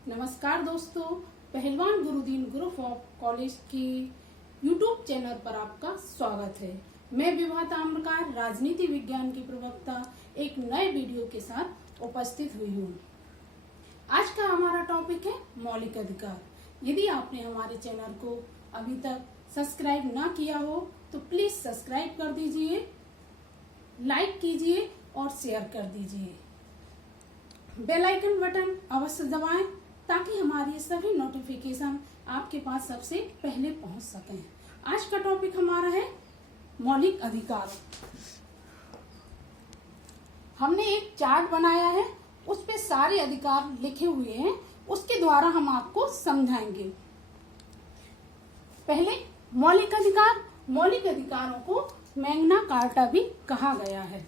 नमस्कार दोस्तों, पहलवान गुरुदीन ग्रुप ऑफ कॉलेज की यूट्यूब चैनल पर आपका स्वागत है। मैं विभा ताम्रकार, राजनीति विज्ञान की प्रवक्ता, एक नए वीडियो के साथ उपस्थित हुई हूँ। आज का हमारा टॉपिक है मौलिक अधिकार। यदि आपने हमारे चैनल को अभी तक सब्सक्राइब ना किया हो तो प्लीज सब्सक्राइब कर दीजिए, लाइक कीजिए और शेयर कर दीजिए। बेल आइकन बटन अवश्य दबाएं ताकि हमारी सभी नोटिफिकेशन आपके पास सबसे पहले पहुंच सकें। आज का टॉपिक हमारा है मौलिक अधिकार। हमने एक चार्ट बनाया है, उस पे सारे अधिकार लिखे हुए हैं, उसके द्वारा हम आपको समझाएंगे। पहले मौलिक अधिकार। मौलिक अधिकारों को मैग्ना कार्टा भी कहा गया है।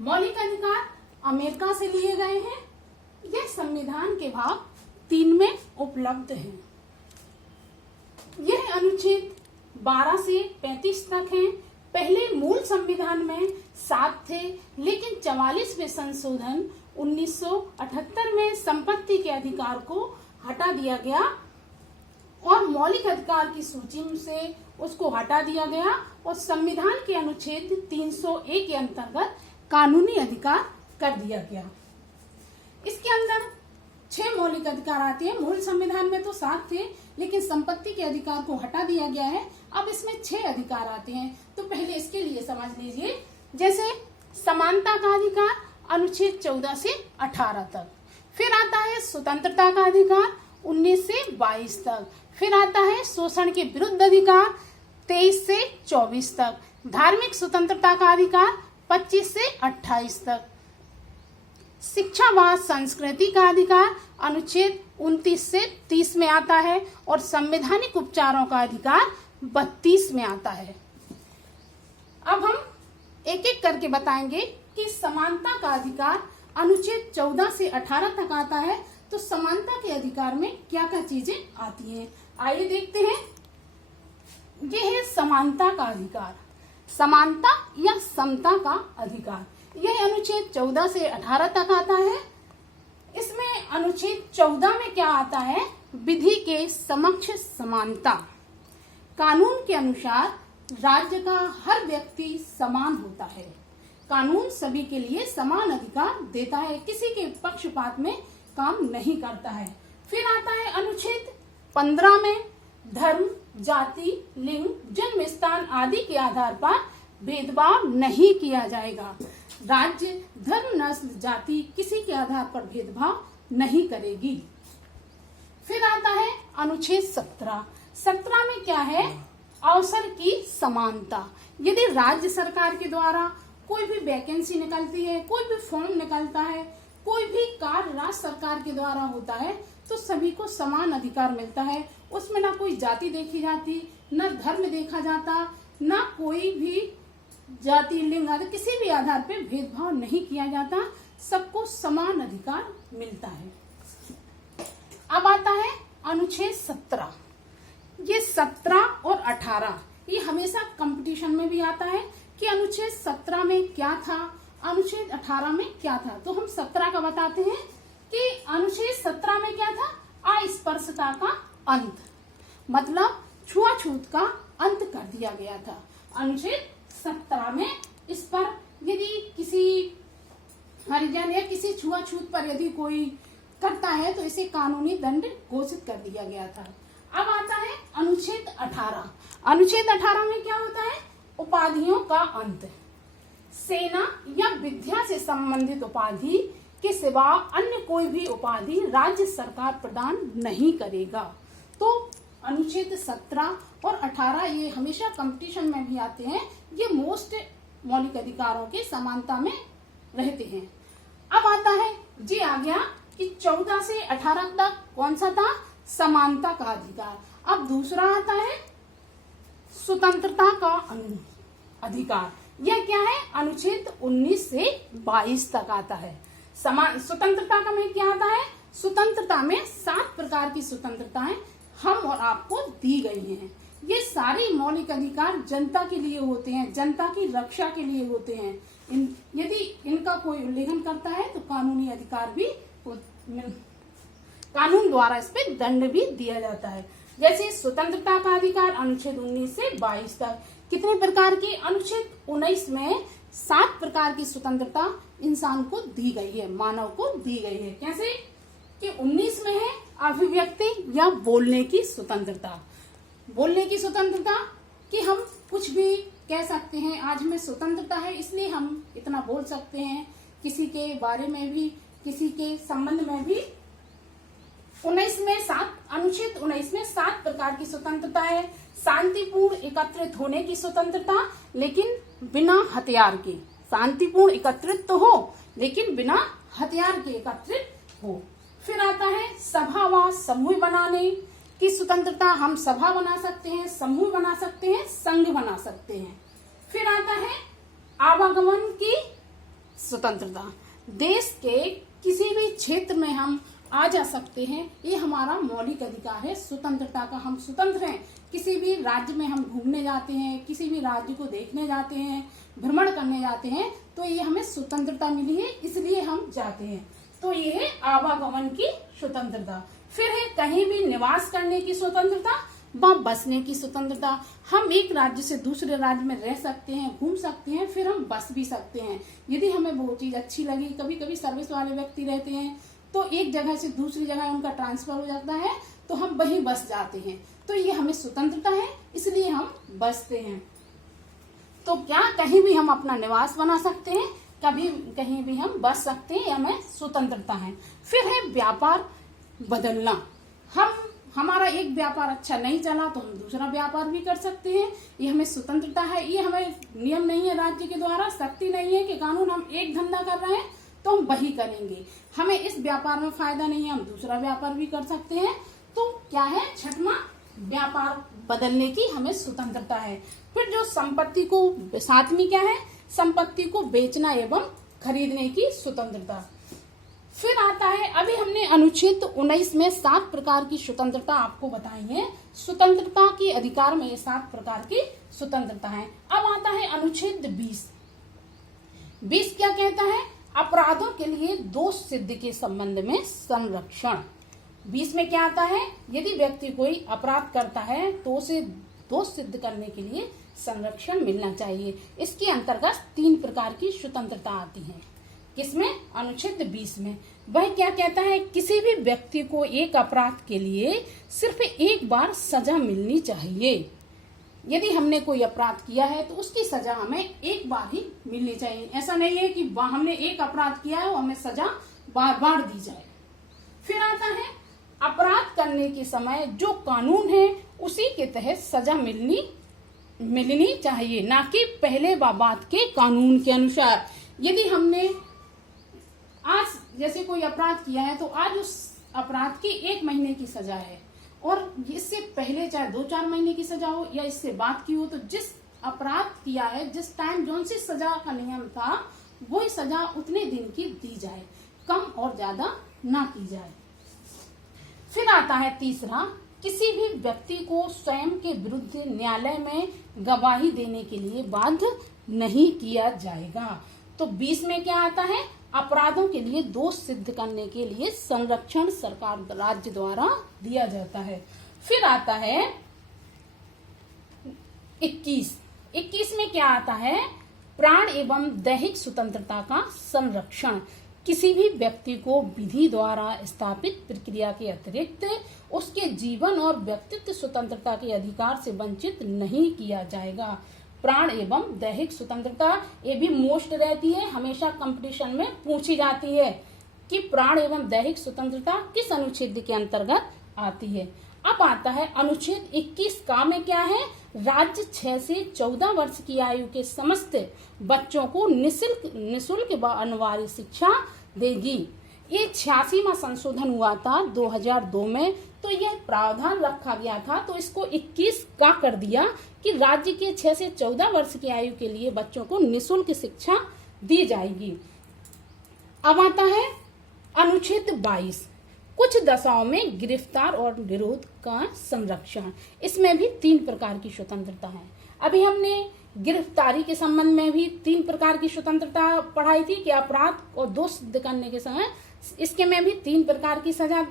मौलिक अधिकार अमेरिका से लिए गए हैं। यह संविधान के भाग 3 में उपलब्ध है। यह अनुच्छेद 12 से 35 तक है। पहले मूल संविधान में 7 थे, लेकिन 44वें संशोधन 1978 में संपत्ति के अधिकार को हटा दिया गया और मौलिक अधिकार की सूची से उसको हटा दिया गया और संविधान के अनुच्छेद 301 के अंतर्गत कानूनी अधिकार कर दिया गया। इसके अंदर 6 मौलिक अधिकार आते हैं। मूल संविधान में तो 7 थे, लेकिन संपत्ति के अधिकार को हटा दिया गया है। अब इसमें 6 अधिकार आते हैं। तो पहले इसके लिए समझ लीजिए, जैसे समानता का अधिकार अनुच्छेद 14 से 18 तक। फिर आता है स्वतंत्रता का अधिकार 19 से 22 तक। फिर आता है शोषण के विरुद्ध अधिकार 23 से 24 तक। धार्मिक स्वतंत्रता का अधिकार 25 से 28 तक। शिक्षा व संस्कृति का अधिकार अनुच्छेद 29 से 30 में आता है और संवैधानिक उपचारों का अधिकार 32 में आता है। अब हम एक एक करके बताएंगे कि समानता का अधिकार अनुच्छेद 14 से 18 तक आता है। तो समानता के अधिकार में क्या क्या चीजें आती हैं, आइए देखते हैं। यह है समानता का अधिकार, समानता या समता का अधिकार। यह अनुच्छेद 14 से 18 तक आता है। इसमें अनुच्छेद 14 में क्या आता है? विधि के समक्ष समानता। कानून के अनुसार राज्य का हर व्यक्ति समान होता है। कानून सभी के लिए समान अधिकार देता है, किसी के पक्षपात में काम नहीं करता है। फिर आता है अनुच्छेद 15 में धर्म, जाति, लिंग, जन्म स्थान आदि के आधार पर भेदभाव नहीं किया जाएगा। राज्य धर्म, नस्ल, जाति किसी के आधार पर भेदभाव नहीं करेगी। फिर आता है अनुच्छेद 17। 17 में क्या है? अवसर की समानता। यदि राज्य सरकार के द्वारा कोई भी वैकेंसी निकलती है, कोई भी फॉर्म निकलता है, कोई भी कार्य राज्य सरकार के द्वारा होता है, तो सभी को समान अधिकार मिलता है। उसमें ना कोई जाति देखी जाती, ना धर्म देखा जाता, ना कोई भी जाति, लिंग आदि किसी भी आधार पर भेदभाव नहीं किया जाता। सबको समान अधिकार मिलता है। अब आता है अनुच्छेद 17। ये 17 और 18 ये हमेशा कंपटीशन में भी आता है कि अनुच्छेद 17 में क्या था, अनुच्छेद 18 में क्या था। तो हम 17 का बताते हैं कि अनुच्छेद 17 में क्या था? अस्पृश्यता का अंत, मतलब छुआछूत का अंत कर दिया गया था। अनुच्छेद 17 में इस पर यदि किसी हरिजन या किसी छुआछूत पर यदि कोई करता है तो इसे कानूनी दंड घोषित कर दिया गया था। अब आता है अनुच्छेद 18। अनुच्छेद 18 में क्या होता है? उपाधियों का अंत। सेना या विद्या से संबंधित उपाधि के सिवा अन्य कोई भी उपाधि राज्य सरकार प्रदान नहीं करेगा। तो अनुच्छेद 17 और 18 ये हमेशा कंपटीशन में भी आते हैं। ये मोस्ट मौलिक अधिकारों के समानता में रहते हैं। अब आता है जी आ गया कि 14 से 18 तक कौन सा था? समानता का अधिकार। अब दूसरा आता है स्वतंत्रता का अधिकार। यह क्या है? अनुच्छेद 19 से 22 तक आता है। स्वतंत्रता का में क्या आता है? स्वतंत्रता में 7 प्रकार की स्वतंत्रताएं हम और आपको दी गई हैं। ये सारी मौलिक अधिकार जनता के लिए होते हैं, जनता की रक्षा के लिए होते हैं। यदि इनका कोई उल्लंघन करता है तो कानूनी अधिकार भी कानून द्वारा इस पे दंड भी दिया जाता है। जैसे स्वतंत्रता का अधिकार अनुच्छेद 19 से 22 तक। कितने प्रकार की? अनुच्छेद 19 में 7 प्रकार की स्वतंत्रता इंसान को दी गई है, मानव को दी गई है। कैसे कि 19 में है अभिव्यक्ति या बोलने की स्वतंत्रता। बोलने की स्वतंत्रता कि हम कुछ भी कह सकते हैं, आज हमें स्वतंत्रता है इसलिए हम इतना बोल सकते हैं, किसी के बारे में भी, किसी के संबंध में भी। 19 में 7, अनुच्छेद 19 में 7 प्रकार की स्वतंत्रता है। शांतिपूर्ण एकत्रित होने की स्वतंत्रता, लेकिन बिना हथियार के। शांतिपूर्ण एकत्रित तो हो लेकिन बिना हथियार के एकत्रित हो। फिर आता है सभा व समूह बनाने की स्वतंत्रता। हम सभा बना सकते हैं, समूह बना सकते हैं, संघ बना सकते हैं। फिर आता है आवागमन की स्वतंत्रता। देश के किसी भी क्षेत्र में हम आ जा सकते हैं, ये हमारा मौलिक अधिकार है स्वतंत्रता का। हम स्वतंत्र हैं, किसी भी राज्य में हम घूमने जाते हैं, किसी भी राज्य को देखने जाते हैं, भ्रमण करने जाते हैं, तो ये हमें स्वतंत्रता मिली है इसलिए हम जाते हैं। तो ये है आवागमन की स्वतंत्रता। फिर है कहीं भी निवास करने की स्वतंत्रता व बसने की स्वतंत्रता। हम एक राज्य से दूसरे राज्य में रह सकते हैं, घूम सकते हैं, फिर हम बस भी सकते हैं। यदि हमें वो चीज अच्छी लगी, कभी कभी सर्विस वाले व्यक्ति रहते हैं तो एक जगह से दूसरी जगह उनका ट्रांसफर हो जाता है तो हम वहीं बस जाते हैं, तो ये हमें स्वतंत्रता है इसलिए हम बसते हैं। तो क्या कहीं भी हम अपना निवास बना सकते हैं, कभी कहीं भी हम बस सकते हैं, हमें स्वतंत्रता है। फिर है व्यापार बदलना। हमारा एक व्यापार अच्छा नहीं चला तो हम दूसरा व्यापार भी कर सकते हैं, ये हमें स्वतंत्रता है। ये हमें नियम नहीं है, राज्य के द्वारा शक्ति नहीं है कि कानून हम एक धंधा कर रहे हैं तो हम वही करेंगे, हमें इस व्यापार में फायदा नहीं है, हम दूसरा व्यापार भी कर सकते हैं। तो क्या है? छठवां, व्यापार बदलने की हमें स्वतंत्रता है। फिर जो संपत्ति को, सातवीं क्या है? संपत्ति को बेचना एवं खरीदने की स्वतंत्रता। फिर आता है, अभी हमने अनुच्छेद 19 में 7 प्रकार की स्वतंत्रता आपको बताई है। स्वतंत्रता के अधिकार में ये 7 प्रकार की स्वतंत्रता है। अब आता है अनुच्छेद 20। 20 क्या कहता है? अपराधों के लिए दोष सिद्ध के संबंध में संरक्षण। 20 में क्या आता है? यदि व्यक्ति कोई अपराध करता है तो उसे दोष सिद्ध करने के लिए संरक्षण मिलना चाहिए। इसके अंतर्गत 3 प्रकार की स्वतंत्रता आती है। किसमें? अनुच्छेद 20 में। वह क्या कहता है? किसी भी व्यक्ति को एक अपराध के लिए सिर्फ एक बार सजा मिलनी चाहिए। यदि हमने कोई अपराध किया है तो उसकी सजा हमें एक बार ही मिलनी चाहिए। ऐसा नहीं है कि हमने एक अपराध किया है और हमें सजा बार बार दी जाए। फिर आता है अपराध करने के समय जो कानून है उसी के तहत सजा मिलनी चाहिए, ना कि पहले बाद के कानून के अनुसार। यदि हमने आज जैसे कोई अपराध किया है तो आज उस अपराध की 1 महीने की सजा है और इससे पहले चाहे 2-4 महीने की सजा हो या इससे बाद की हो, तो जिस अपराध किया है, जिस टाइम जोन सी सजा का नियम था वही सजा उतने दिन की दी जाए, कम और ज्यादा ना की जाए। फिर आता है तीसरा, किसी भी व्यक्ति को स्वयं के विरुद्ध न्यायालय में गवाही देने के लिए बाध्य नहीं किया जाएगा। तो 20 में क्या आता है? अपराधों के लिए दोष सिद्ध करने के लिए संरक्षण सरकार राज्य द्वारा दिया जाता है। फिर आता है 21 में क्या आता है? प्राण एवं दैहिक स्वतंत्रता का संरक्षण। किसी भी व्यक्ति को विधि द्वारा स्थापित प्रक्रिया के अतिरिक्त उसके जीवन और व्यक्तित्व स्वतंत्रता के अधिकार से वंचित नहीं किया जाएगा। प्राण एवं दैहिक स्वतंत्रता ये भी मोस्ट रहती है, हमेशा कंपटीशन में पूछी जाती है कि प्राण एवं दैहिक स्वतंत्रता किस अनुच्छेद के अंतर्गत आती है। अब आता है अनुच्छेद 21 का में क्या है? राज्य 6 से 14 वर्ष की आयु के समस्त बच्चों को निःशुल्क व अनिवार्य शिक्षा देगी। ये 86वां संशोधन हुआ था 2002 में, तो यह प्रावधान रखा गया था, तो इसको 21 का कर दिया कि राज्य के 6 से 14 वर्ष की आयु के लिए बच्चों को निःशुल्क शिक्षा दी जाएगी। अब आता है अनुच्छेद 22, कुछ दशाओं में गिरफ्तार और विरोध का संरक्षण। इसमें भी 3 प्रकार की स्वतंत्रता है। अभी हमने गिरफ्तारी के संबंध में भी 3 प्रकार की स्वतंत्रता पढ़ाई थी कि अपराध और दोष सिद्ध करने के समय इसके में भी 3 प्रकार की सजा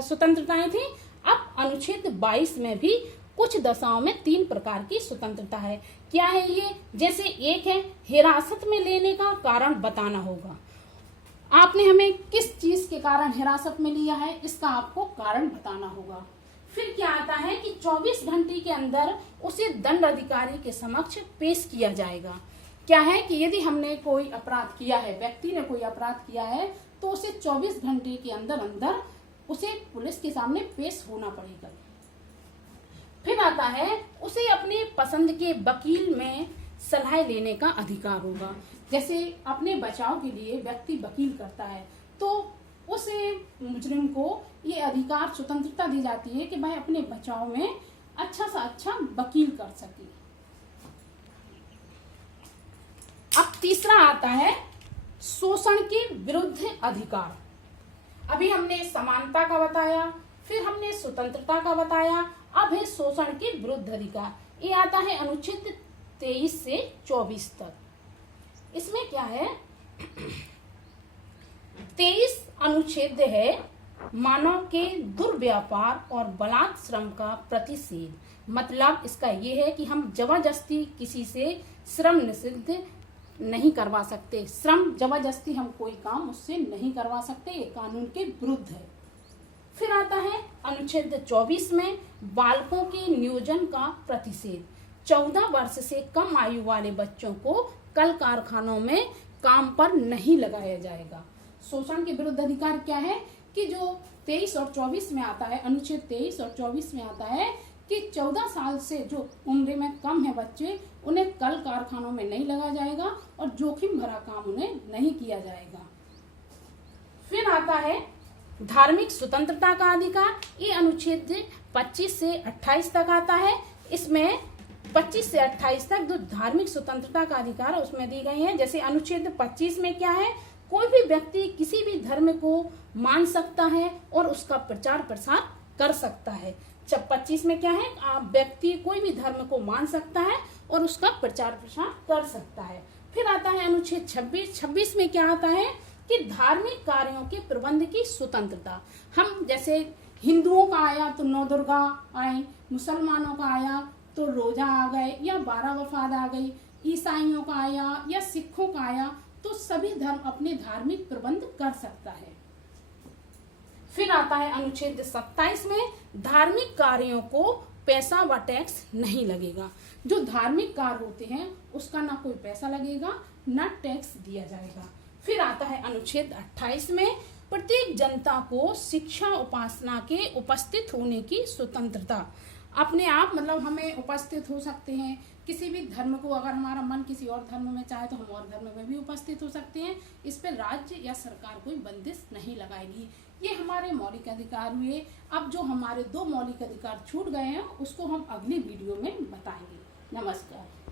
स्वतंत्रताएं थी। अब अनुच्छेद 22 में भी कुछ दशाओं में 3 प्रकार की स्वतंत्रता है। क्या है ये? जैसे एक है हिरासत में लेने का कारण बताना होगा। आपने हमें किस चीज के कारण हिरासत में लिया है, इसका आपको कारण बताना होगा। फिर क्या आता है कि 24 घंटे के अंदर उसे दंड अधिकारी के समक्ष पेश किया जाएगा। क्या है कि यदि हमने कोई अपराध किया है, व्यक्ति ने कोई अपराध किया है, तो उसे 24 घंटे के अंदर अंदर उसे पुलिस के सामने पेश होना पड़ेगा। फिर आता है उसे अपने पसंद के वकील में सलाह लेने का अधिकार होगा। जैसे अपने बचाव के लिए व्यक्ति वकील करता है, तो उस मुजरिम को ये अधिकार स्वतंत्रता दी जाती है कि वह अपने बचाव में अच्छा से अच्छा वकील कर सके। अब तीसरा आता है शोषण के विरुद्ध अधिकार। अभी हमने समानता का बताया, फिर हमने स्वतंत्रता का बताया, अब है शोषण के विरुद्ध अधिकार। ये आता है अनुच्छेद 23 से 24 तक। इसमें क्या है 23 अनुच्छेद है मानव के दुर्व्यापार और बलात् श्रम का प्रतिषेध। मतलब इसका ये है कि हम जबरदस्ती किसी से श्रम निषिद्ध नहीं करवा सकते। श्रम जबरदस्ती हम कोई काम उससे नहीं करवा सकते, ये कानून के विरुद्ध है। फिर आता है अनुच्छेद 24 में बालकों के नियोजन का प्रतिषेध। 14 वर्ष से कम आयु वाले बच्चों को कल कारखानों में काम पर नहीं लगाया जाएगा। शोषण के विरुद्ध अधिकार क्या है कि जो 23 और 24 में आता है, अनुच्छेद 23 और 24 में आता है कि 14 साल से जो उम्र में कम है बच्चे, उन्हें कल कारखानों में नहीं लगाया जाएगा और जोखिम भरा काम उन्हें नहीं किया जाएगा। फिर आता है धार्मिक स्वतंत्रता का अधिकार। ये अनुच्छेद 25 से 28 तक आता है। इसमें 25 से 28 तक जो धार्मिक स्वतंत्रता का अधिकार है उसमें दी गई है। जैसे अनुच्छेद 25 में क्या है, कोई भी व्यक्ति किसी भी धर्म को मान सकता है और उसका प्रचार प्रसार कर सकता है। 25 में क्या है, आप व्यक्ति कोई भी धर्म को मान सकता है और उसका प्रचार प्रसार कर सकता है। फिर आता है अनुच्छेद 26 में क्या आता है कि धार्मिक कार्यों के प्रबंध की स्वतंत्रता। हम जैसे हिंदुओं का आया तो 9 दुर्गा आए, मुसलमानों का आया तो रोजा आ गए या 12 वफात आ गई, ईसाइयों का आया या सिखों का आया, तो सभी धर्म अपने धार्मिक प्रबंध कर सकता है। फिर आता है अनुच्छेद 27 में धार्मिक कार्यों को पैसा व टैक्स नहीं लगेगा। जो धार्मिक कार्य होते हैं उसका ना कोई पैसा लगेगा ना टैक्स दिया जाएगा। फिर आता है अनुच्छेद 28 में प्रत्येक जनता को शिक्षा उपासना के उपस्थित होने की स्वतंत्रता। अपने आप मतलब हमें उपस्थित हो सकते हैं किसी भी धर्म को, अगर हमारा मन किसी और धर्म में चाहे तो हम और धर्म में भी उपस्थित हो सकते हैं। इस पर राज्य या सरकार कोई बंदिश नहीं लगाएगी। ये हमारे मौलिक अधिकार हुए। अब जो हमारे 2 मौलिक अधिकार छूट गए हैं उसको हम अगली वीडियो में बताएंगे। नमस्कार।